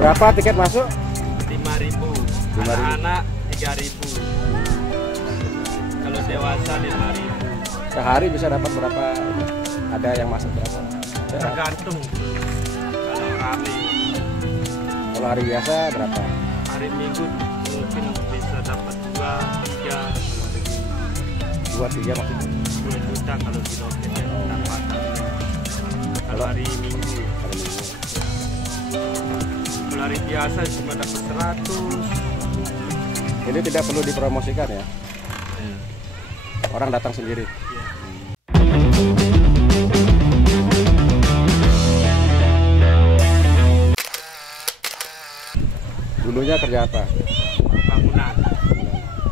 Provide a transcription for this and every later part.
Berapa tiket masuk? 5.000. Anak-anak 3.000. Kalau dewasa 5.000. Sehari bisa dapat berapa? Ada yang masuk berapa? Tergantung. Kalau rame. Kalau hari biasa berapa? Hari Minggu mungkin bisa dapat 2-3. 2-3 maksudnya? 2 juta kalau di loket pendapatan. Kalau hari Minggu. Kalau hari biasa cuma dapat 100. Ini tidak perlu dipromosikan ya? Orang datang sendiri? Ya. Dulunya kerja apa? Bangunan.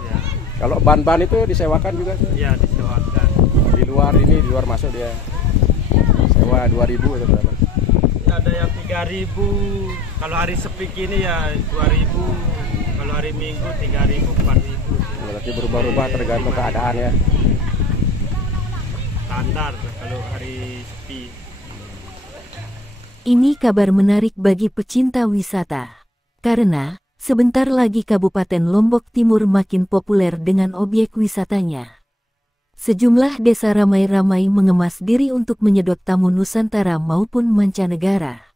Ya. Kalau ban-ban itu disewakan juga? Ya, disewakan. Di luar masuk dia sewa 2.000 itu berapa? Ada yang 3.000. Kalau hari sepi gini ya 2.000. Kalau hari Minggu 3.000, 4.000. Berarti berubah-ubah tergantung keadaan ya. Standar kalau hari sepi. Ini kabar menarik bagi pecinta wisata. Karena sebentar lagi Kabupaten Lombok Timur makin populer dengan objek wisatanya. Sejumlah desa ramai-ramai mengemas diri untuk menyedot tamu Nusantara maupun mancanegara.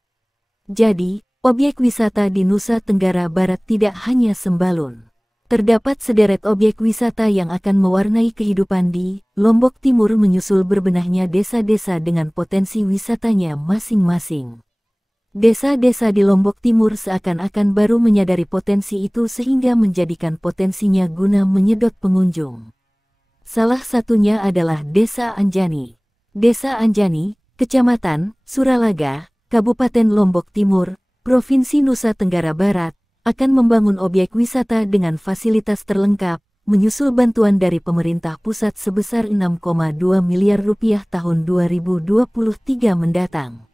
Jadi, objek wisata di Nusa Tenggara Barat tidak hanya sembalun. Terdapat sederet objek wisata yang akan mewarnai kehidupan di Lombok Timur menyusul berbenahnya desa-desa dengan potensi wisatanya masing-masing. Desa-desa di Lombok Timur seakan-akan baru menyadari potensi itu sehingga menjadikan potensinya guna menyedot pengunjung. Salah satunya adalah Desa Anjani. Desa Anjani, Kecamatan Suralaga, Kabupaten Lombok Timur, Provinsi Nusa Tenggara Barat, akan membangun objek wisata dengan fasilitas terlengkap, menyusul bantuan dari pemerintah pusat sebesar 6,2 miliar rupiah tahun 2023 mendatang.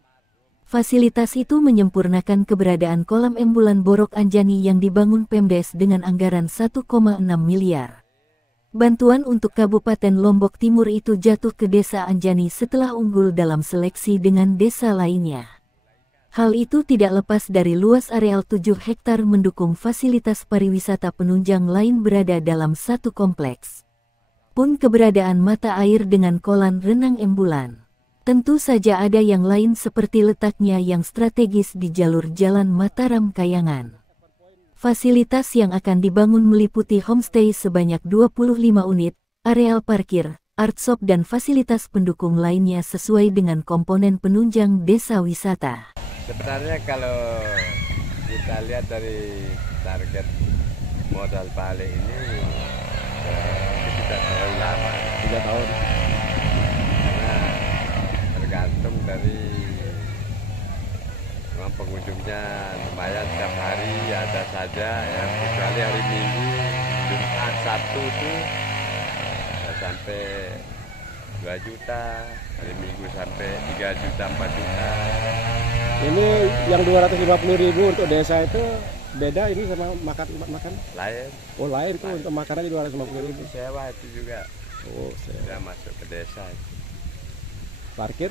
Fasilitas itu menyempurnakan keberadaan kolam embulan Borok Anjani yang dibangun Pemdes dengan anggaran 1,6 miliar. Bantuan untuk Kabupaten Lombok Timur itu jatuh ke Desa Anjani setelah unggul dalam seleksi dengan desa lainnya. Hal itu tidak lepas dari luas areal 7 hektar mendukung fasilitas pariwisata penunjang lain berada dalam satu kompleks. Pun keberadaan mata air dengan kolam renang embulan. Tentu saja ada yang lain seperti letaknya yang strategis di jalur Jalan Mataram Kayangan. Fasilitas yang akan dibangun meliputi homestay sebanyak 25 unit, areal parkir, art shop dan fasilitas pendukung lainnya sesuai dengan komponen penunjang desa wisata. Sebenarnya kalau kita lihat dari target modal balik ini tidak terlalu lama, 3 tahun. karena tergantung dari memang pengunjungnya lumayan setiap hari ada saja ya, kecuali hari Minggu, Jumat, Sabtu itu sampai 2 juta, hari Minggu sampai 3 juta, 4 juta. Ini yang 250.000 untuk desa itu beda ini sama makan? Lain. Oh lain itu untuk makanannya 250.000. Sewa itu juga. Oh sewa. Sudah masuk ke desa. Parkir?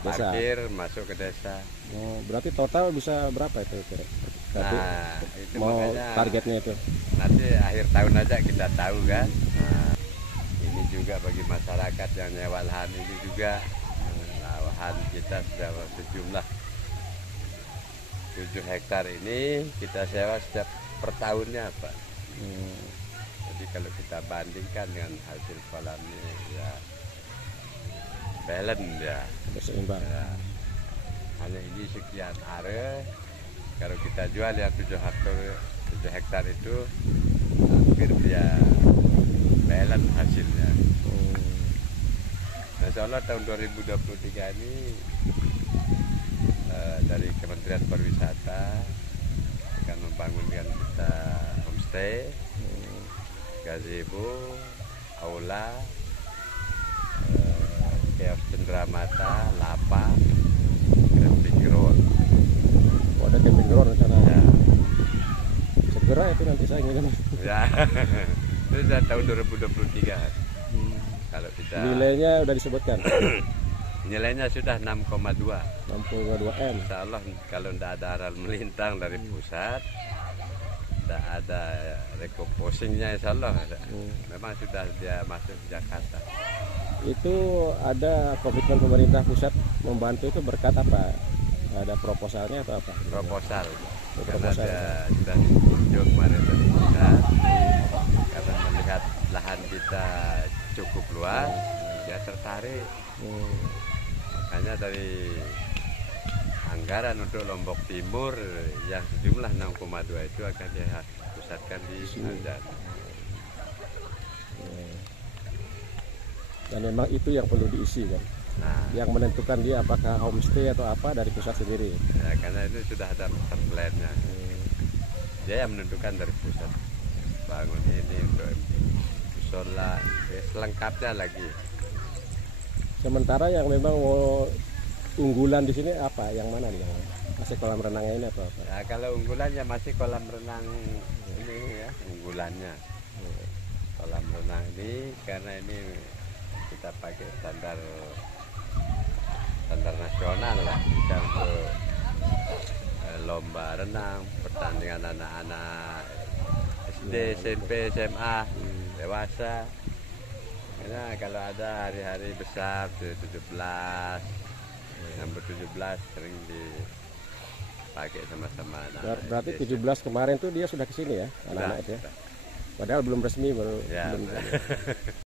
Desa. Parkir masuk ke desa. Oh, berarti total bisa berapa itu? Nah, itu mau makanya targetnya itu? nanti akhir tahun aja kita tahu kan. Nah, ini juga bagi masyarakat yang nyewa lahan ini juga, lahan kita sudah sejumlah 7 hektar ini kita sewa setiap per tahunnya Pak. Jadi kalau kita bandingkan dengan hasil kolamnya ya balance ya. Seimbang. Ya. Hanya ini sekian area, kalau kita jual yang 7 hektar itu hampir ya balance hasilnya. Nah, insya Allah tahun 2023 ini dari Kementerian Pariwisata akan membangunkan kita homestay, gazebo, aula, kios cenderamata, lapak, camping ground. Oh, ada camping ground rencananya. Ya. Segera itu nanti saya ingin. Ya. Itu sudah tahun 2023. Kalau kita nilainya udah disebutkan. Nilainya sudah 6,2. 62 M. Insya Allah kalau tidak ada aral melintang dari pusat, tidak ada recomposingnya, insya Allah memang sudah dia masuk Jakarta. Itu ada komitmen pemerintah pusat membantu itu berkat apa? Ada proposalnya atau apa? Proposal. Karena Proposal. dia sudah ditunjuk kemarin dari pusat, karena melihat lahan kita cukup luas, dia tertarik. Makanya dari anggaran untuk Lombok Timur yang sejumlah 6,2 itu akan dipusatkan di Anjar. Dan memang itu yang perlu diisi kan. Nah, Yang menentukan dia apakah homestay atau apa dari pusat sendiri. ya, karena itu sudah ada master plan-nya. Dia yang menentukan dari pusat. Bangun ini untuk musola, selengkapnya lagi. Sementara yang memang mau unggulan di sini apa? Yang mana nih? Yang masih kolam renangnya ini atau apa? Nah, kalau unggulannya masih kolam renang ini ya, unggulannya. Kolam renang ini karena ini kita pakai standar nasional lah, bisa untuk lomba renang, pertandingan anak-anak SD, SMP, SMA, dewasa. Karena kalau ada hari-hari besar 17, yang ber-17 sering dipakai sama-sama anak. Berarti 17 kemarin tuh dia sudah kesini ya, anak-anak itu ya? Padahal belum resmi baru. Ya, belum.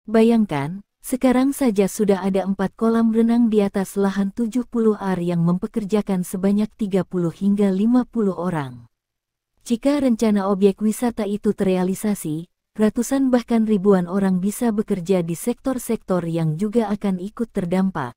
Bayangkan, sekarang saja sudah ada 4 kolam renang di atas lahan 70 ar yang mempekerjakan sebanyak 30 hingga 50 orang. Jika rencana objek wisata itu terrealisasi, ratusan bahkan ribuan orang bisa bekerja di sektor-sektor yang juga akan ikut terdampak.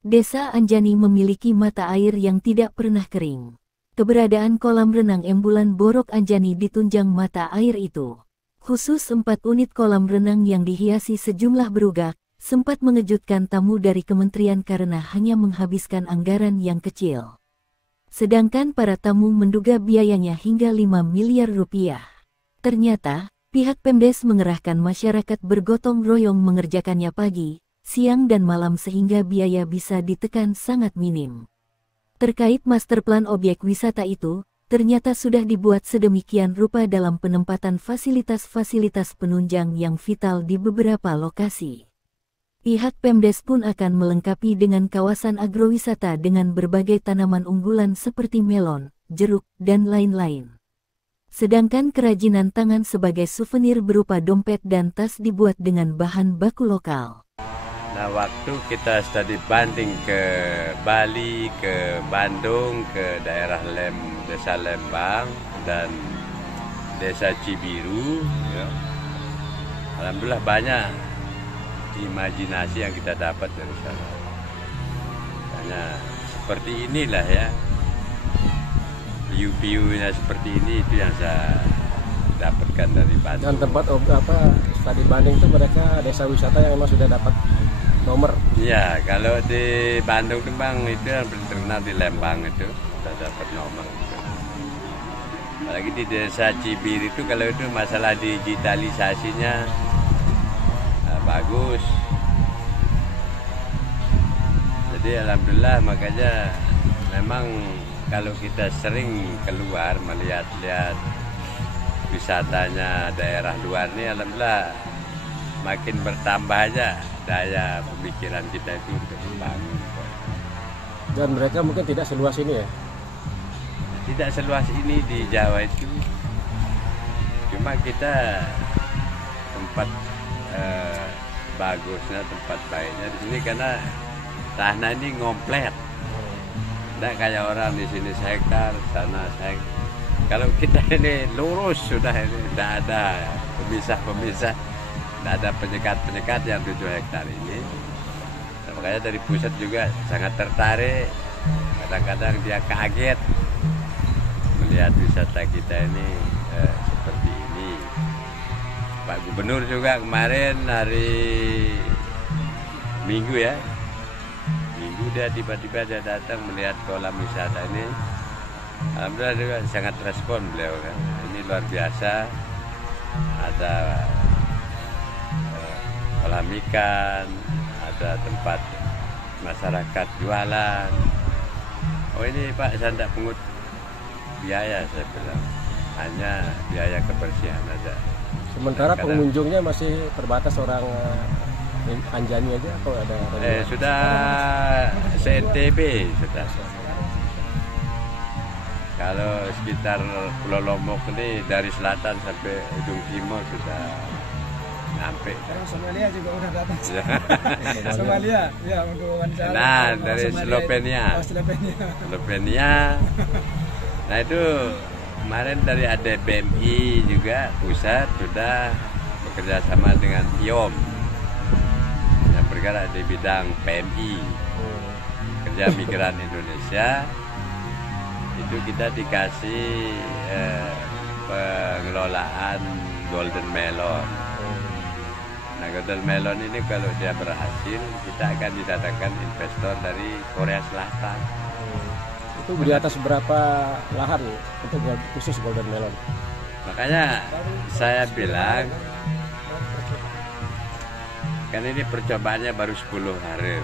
Desa Anjani memiliki mata air yang tidak pernah kering. Keberadaan kolam renang Embulan Borok Anjani ditunjang mata air itu. Khusus 4 unit kolam renang yang dihiasi sejumlah berugak, sempat mengejutkan tamu dari kementerian karena hanya menghabiskan anggaran yang kecil. Sedangkan para tamu menduga biayanya hingga 5 miliar rupiah. Ternyata, pihak Pemdes mengerahkan masyarakat bergotong royong mengerjakannya pagi, siang dan malam sehingga biaya bisa ditekan sangat minim. Terkait master plan objek wisata itu, ternyata sudah dibuat sedemikian rupa dalam penempatan fasilitas-fasilitas penunjang yang vital di beberapa lokasi. Pihak Pemdes pun akan melengkapi dengan kawasan agrowisata dengan berbagai tanaman unggulan seperti melon, jeruk, dan lain-lain. Sedangkan kerajinan tangan sebagai souvenir berupa dompet dan tas dibuat dengan bahan baku lokal. Nah, waktu kita studi banding ke Bali, ke Bandung, ke daerah Desa Lembang dan Desa Cibiru, ya. Alhamdulillah banyak imajinasi yang kita dapat dari sana. Hanya seperti inilah ya, view-viewnya seperti ini itu yang saya dapatkan dari Bandung. Dan tempat studi banding itu mereka desa wisata yang memang sudah dapat nomor. Iya, kalau di Bandung tuh Bang itu yang terkenal di Lembang itu sudah dapat nomor. Apalagi di Desa Cibir itu kalau itu masalah digitalisasinya bagus. Jadi alhamdulillah, makanya memang kalau kita sering keluar melihat-lihat wisatanya daerah luar ini, alhamdulillah makin bertambah aja daya pemikiran kita itu untuk membangun. Dan mereka mungkin tidak seluas ini ya? Tidak seluas ini di Jawa itu. Cuma kita tempat bagusnya, tempat baiknya di sini karena tanah ini ngomplet. Tidak kayak orang di sini sehektar, sana sehektar. Kalau kita ini lurus sudah, ini tidak ada pemisah-pemisah, tidak ada penyekat-penyekat yang 7 hektar ini. Nah, makanya dari pusat juga sangat tertarik. Kadang-kadang dia kaget melihat wisata kita ini seperti ini. Pak Gubernur juga kemarin hari Minggu ya, Minggu dia tiba-tiba dia datang melihat kolam wisata ini. Alhamdulillah juga sangat respon beliau kan. Ini luar biasa. Ada kolam ikan, ada tempat masyarakat jualan. Oh ini Pak, saya tidak pungut biaya, saya bilang. Hanya biaya kebersihan aja. Sementara Kadang- pengunjungnya masih terbatas orang Anjani aja atau ada Sudah se-NTB sudah. Kalau sekitar Pulau Lombok ini dari selatan sampai ujung timur sudah sampai. Sekarang Somalia juga udah datang. Ya. Somalia, ya untuk wawancara. Nah, Orang dari Somalia Slovenia. itu- Oh, Slovenia. Slovenia. Nah itu kemarin dari ada BMI juga pusat sudah bekerja sama dengan IOM yang bergerak di bidang PMI, kerja migran Indonesia. Itu kita dikasih pengelolaan Golden Melon. Nah Golden Melon ini kalau dia berhasil, kita akan didatangkan investor dari Korea Selatan. itu di atas berapa lahan untuk khusus Golden Melon? Makanya saya bilang, kan ini percobaannya baru 10 hari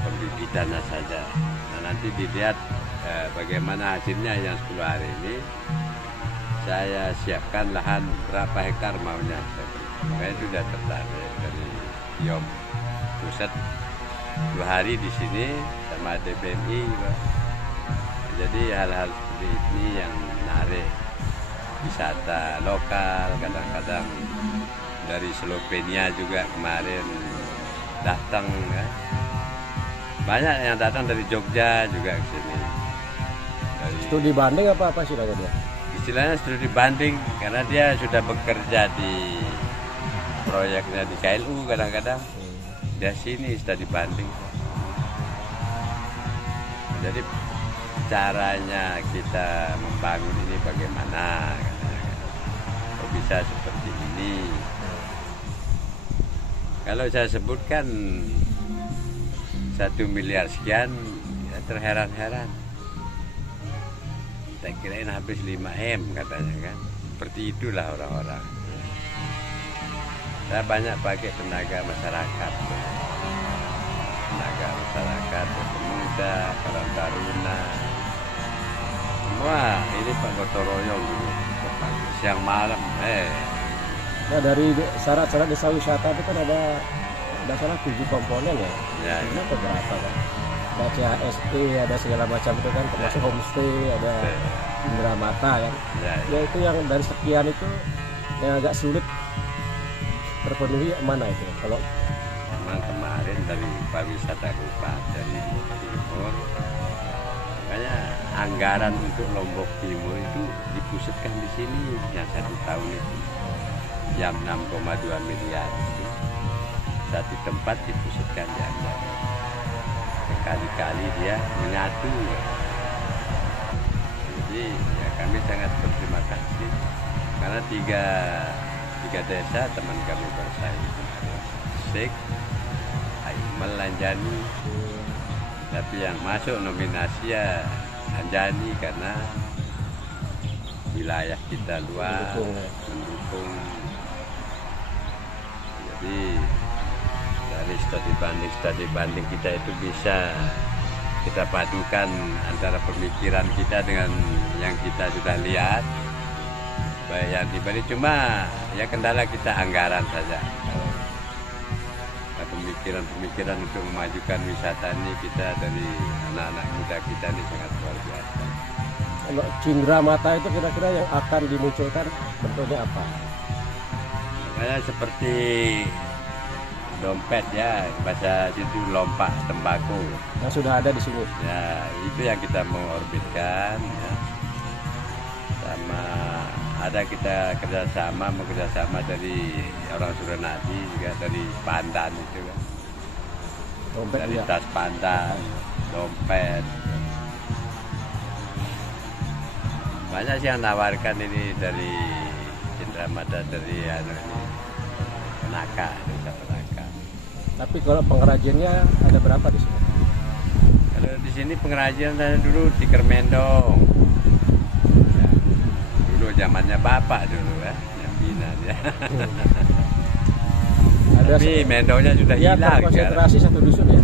pembibitannya saja. Nah nanti dilihat bagaimana hasilnya yang 10 hari ini. Saya siapkan lahan berapa hektar maunya. Saya sudah tertarik dari IOM pusat 2 hari di sini sama DBMI. Jadi hal-hal seperti ini yang menarik, wisata lokal. Kadang-kadang dari Slovenia juga kemarin datang ya. Banyak yang datang dari Jogja juga ke sini. Dari, Studi banding apa sih namanya? istilahnya studi banding karena dia sudah bekerja di proyeknya di KLU kadang-kadang. Dia sini studi banding. Jadi caranya kita membangun ini bagaimana? Kok bisa seperti ini? Kalau saya sebutkan 1 miliar sekian, ya terheran-heran. Tak kirain habis 5M katanya kan. Seperti itulah orang-orang. Saya banyak pakai tenaga masyarakat. Tenaga masyarakat, pemuda, Karang Taruna. Semua ini Pak gotong royong dulu. Siang malam, Nah dari syarat-syarat desa wisata itu kan ada salah 7 komponen ya. ya, Ini ada berapa kan? Ada CHSE, ada segala macam itu kan, termasuk homestay, ada indera mata kan. ya, Ya itu yang dari sekian itu yang agak sulit terpenuhi mana itu? Kalau memang kemarin dari pariwisata kabupaten timur, makanya anggaran untuk Lombok Timur itu dipusatkan di sini yang 1 tahun itu, yang 6,2 miliar itu satu tempat dipusatkan di Anjani. Sekali-kali dia menyatu. Jadi ya kami sangat berterima kasih karena tiga desa teman kami bersaing. Sik, Aimal, Anjani. Tapi yang masuk nominasi ya Anjani karena wilayah kita luas, mendukung. Jadi dari studi banding kita itu bisa kita padukan antara pemikiran kita dengan yang kita sudah lihat. Baik yang dibalik cuma ya kendala kita anggaran saja. Pemikiran untuk memajukan wisata ini kita dari anak-anak muda kita ini sangat luar biasa. Kalau cindera mata itu kira-kira yang akan dimunculkan bentuknya apa? Makanya seperti dompet ya, bahasa situ lompak tembakau. Yang sudah ada di sini. Ya, itu yang kita mau orbitkan ya. Sama ada kita kerjasama dari orang Suranadi juga dari Pandan itu kan. Dompet Dari ya. tas Pandan, dompet. Banyak sih yang nawarkan ini dari Cendramata, dari ini Penaka, desa Penaka. Tapi kalau pengrajinnya ada berapa di sini? Kalau di sini pengrajin saya dulu di Kermendong. Ya, dulu zamannya bapak dulu ya, yang bina dia. Ada Tapi mendongnya sudah ya, hilang. terkonsentrasi satu dusun ya.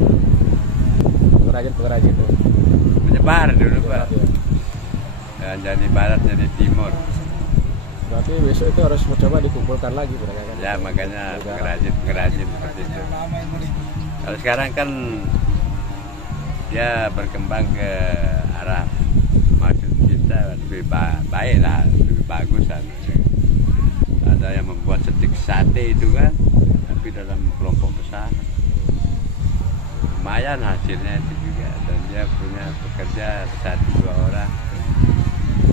pengrajin itu. Menyebar dulu Pak. Dan jadi barat jadi timur. Berarti besok itu harus mencoba dikumpulkan lagi mereka kan. Ya makanya pengrajin seperti itu. Lama yang mudik. Kalau sekarang kan dia berkembang ke arah maksud kita lebih baik lah, lebih bagus kan. Ada yang membuat stik sate itu kan, tapi dalam kelompok besar. Lumayan hasilnya itu juga, dan dia punya pekerja 1-2 orang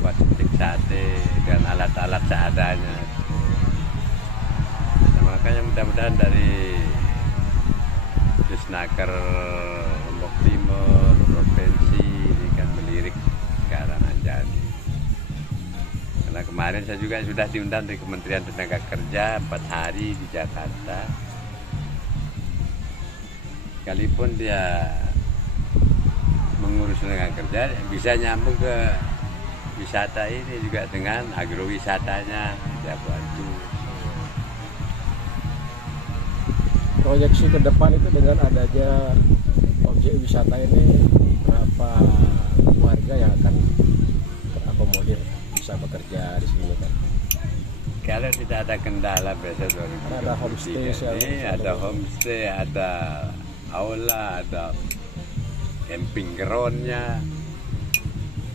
buat stik sate dan alat-alat seadanya. Nah, makanya mudah-mudahan dari Disnaker Lombok Timur, provinsi ini kan melirik ke arah Anjani. Karena kemarin saya juga sudah diundang dari Kementerian Tenaga Kerja 4 hari di Jakarta. Sekalipun dia mengurus tenaga kerja, bisa nyambung ke wisata ini juga dengan agrowisatanya dia bantu. Proyeksi ke depan itu dengan adanya objek wisata ini, berapa warga yang akan terakomodir bisa bekerja di sini kan? Kalau tidak ada kendala biasa 2023 Ada homestay, ini ada homestay, ada aula, ada camping groundnya,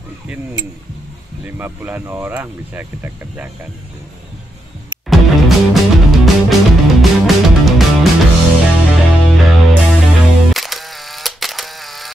mungkin 50-an orang bisa kita kerjakan.